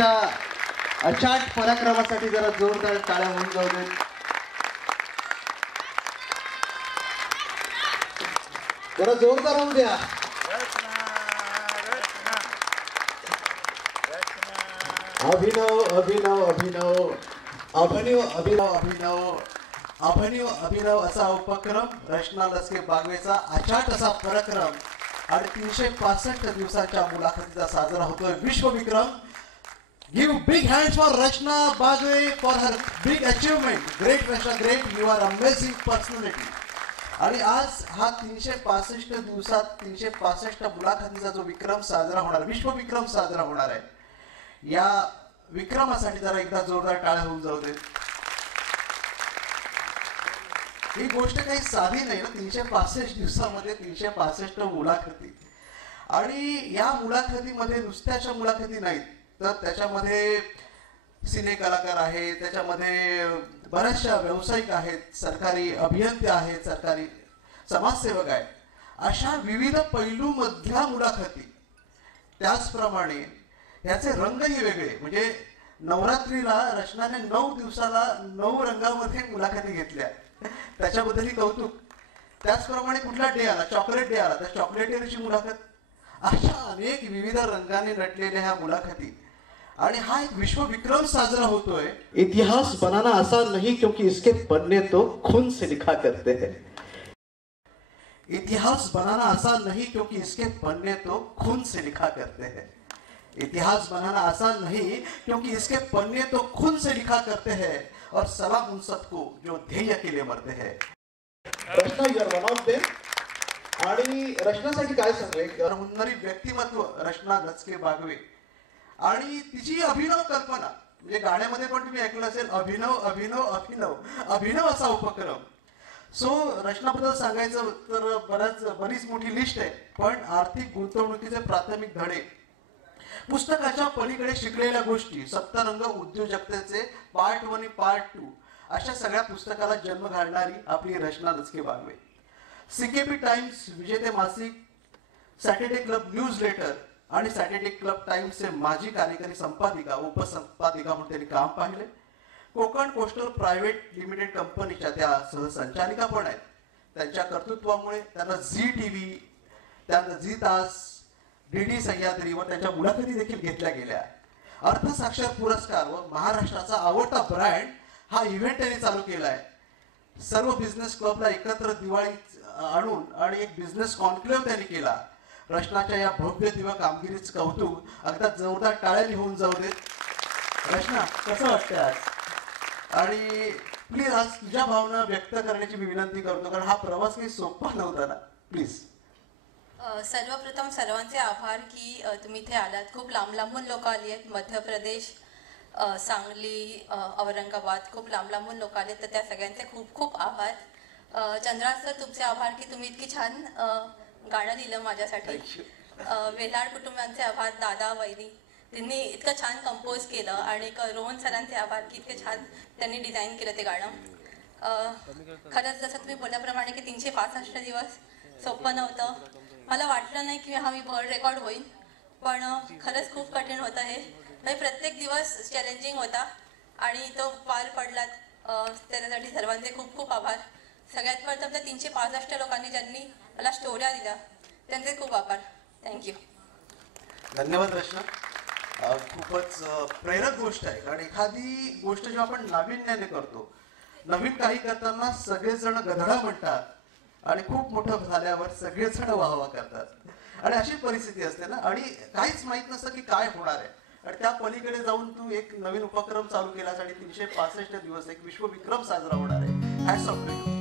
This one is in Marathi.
अचाट पराक्रमासाठी जरा जोरदार टाळ्या होऊन जाऊ देत. जरा जोरदार होऊ द्या. अभिनव अभिनव अभिनव अभिनव अभिनव अभिनव अभिनव अभिनव असा उपक्रम रचना लचके बागवेचा अचाट असा पराक्रम आणि 365 दिवसाच्या मुलाखतीचा साजरा होतोय विश्व विक्रम. Give big hands for Rachna Bagwe for her big achievement. Great Rachna, great. You are amazing personality. आणि आज हा 365 दिवसात 365 मुलाखतीचा जो विक्रम साजरा होणार, विश्व विक्रम साजरा होणार आहे, या विक्रमासाठी जरा एकदा जोरदार टाळ्या होऊन जाऊ दे. ही गोष्ट काही साधी नाही ना. 365 दिवसामध्ये 365 मुलाखती, आणि या मुलाखतीमध्ये नुसत्याच्या मुलाखती नाहीत, तर त्याच्यामध्ये सिने कलाकार आहेत, त्याच्यामध्ये बऱ्याचशा व्यावसायिक आहेत, सरकारी अभियंते आहेत, सरकारी समाजसेवक आहेत, अशा विविध पैलूमधल्या मुलाखती. त्याचप्रमाणे ह्याचे रंगही वेगळे. म्हणजे नवरात्रीला रचनाने 9 दिवसाला 9 रंगामध्ये मुलाखती घेतल्या, त्याच्याबद्दलही कौतुक. त्याचप्रमाणे कुठला डे आला, चॉकलेट डे आला, त्या चॉकलेट डेची मुलाखत. अशा अनेक विविध रंगाने नटलेल्या ह्या मुलाखती, आणि हा एक विश्व विक्रम साजरा होतोय. इतिहास बनाना आसान नहीं क्योंकि इसके पन्ने तो खून से लिखा करते हैं. इतिहास बनाना आसान नहीं क्योंकि इसके पन्ने तो खून से लिखा करते हैं. इतिहास बनाना आसान नहीं क्योंकि इसके पन्ने तो खून से लिखा करते हैं, और सलाम उन सबको जो ध्येय के लिए मरते हैं. Rachna you are one of them. आणि रचनासाठी काय सांगू, होणारी व्यक्तिमत्व रचना लचके बागवे, आणि तिची अभिनव कल्पना. म्हणजे गाण्यामध्ये पण तुम्ही ऐकलं असेल, अभिनव अभिनव अभिनव अभिनव असा उपक्रम. सो रचनाबद्दल सांगायचं तर बरीच मोठी लिस्ट आहे, पण आर्थिक गुंतवणुकीचे प्राथमिक धडे, पुस्तकाच्या पलीकडे शिकलेल्या गोष्टी, सप्तरंग उद्योजकतेचे पार्ट 1 आणि पार्ट 2, अशा सगळ्या पुस्तकाला जन्म घालणारी आपली रचना लचके बागवे. CKP टाइम्स विजेते मासिक, सॅटर्डे क्लब न्यूज लेटर आणि सॅटर्डे क्लब टाइम्सचे माजी कार्यकारी संपादिका, उपसंपादिका म्हणून त्यांनी काम पाहिले. कोकण कोस्टल प्रायव्हेट लिमिटेड कंपनीच्या त्या सहसंचालिका पण आहेत. त्यांच्या कर्तृत्वामुळे त्यांना झी TV, त्यानंतर झी तास, DD सह्याद्रीवर त्यांच्या मुलाखती देखील घेतल्या गेल्या. अर्थसाक्षर पुरस्कार व महाराष्ट्राचा आवडता ब्रँड हा इव्हेंट त्यांनी चालू केलाय. सर्व बिझनेस क्लबला एकत्र दिवाळी आणून आणि एक बिझनेस कॉन्क्लेव्ह त्यांनी केला. रचनाच्या या भव्य दिव्य कामगिरीचं कौतुक. अगदी जोरदार टाळ्यांनी होऊन जाऊ देत. रचना, कसं वाटतं आज? आणि प्लीज आज तुझ्या भावना व्यक्त करण्याची मी विनंती करतो, कारण हा प्रवास काही सोपा नव्हता ना. प्लीज. सर्वप्रथम सर्वांचे आभार की तुम्ही इथे आलात. खूप लांब लांबून लोक आली आहेत. मध्य प्रदेश, सांगली, औरंगाबाद, खूप लांब लांबून लोक आले, तर त्या सगळ्यांचे खूप खूप आभार. चंद्रा सर, तुमचे आभार की तुम्ही इतकी छान गाणं दिलं माझ्यासाठी. वेलाड कुटुंबांचे आभार, दादा वैदी, त्यांनी इतकं छान कंपोज केलं. आणि रोहन सरांचे आभार की इतके छान त्यांनी डिझाईन केलं ते गाणं. खरंच जसं तुम्ही बोलल्याप्रमाणे की 365 दिवस सोपं नव्हतं. मला वाटलं नाही की मी वर्ल्ड रेकॉर्ड होईल, पण खरंच खूप कठीण होतं हे. म्हणजे प्रत्येक दिवस चॅलेंजिंग होता आणि तो पार पडलात. त्याच्यासाठी सर्वांचे खूप खूप आभार. सगळ्यात प्रथम त्या 365 लोकांनी ज्यांनी मला स्टोऱ्या दिल्या त्यांचे खूप आभार. थँक्यू. धन्यवाद रचना. खूपच प्रेरक गोष्ट आहे, कारण एखादी गोष्ट जेव्हा आपण नाविन्याने करतो, नवीन काही करताना सगळेजण गधडा म्हणतात आणि खूप मोठं झाल्यावर सगळेजण वाहवा करतात, आणि अशी परिस्थिती असते ना. आणि काहीच माहित नसतं की काय होणार आहे, आणि त्या पलीकडे जाऊन तू एक नवीन उपक्रम चालू केलास आणि 365 दिवस एक विश्व विक्रम साजरा होणार आहे. Hats off to you.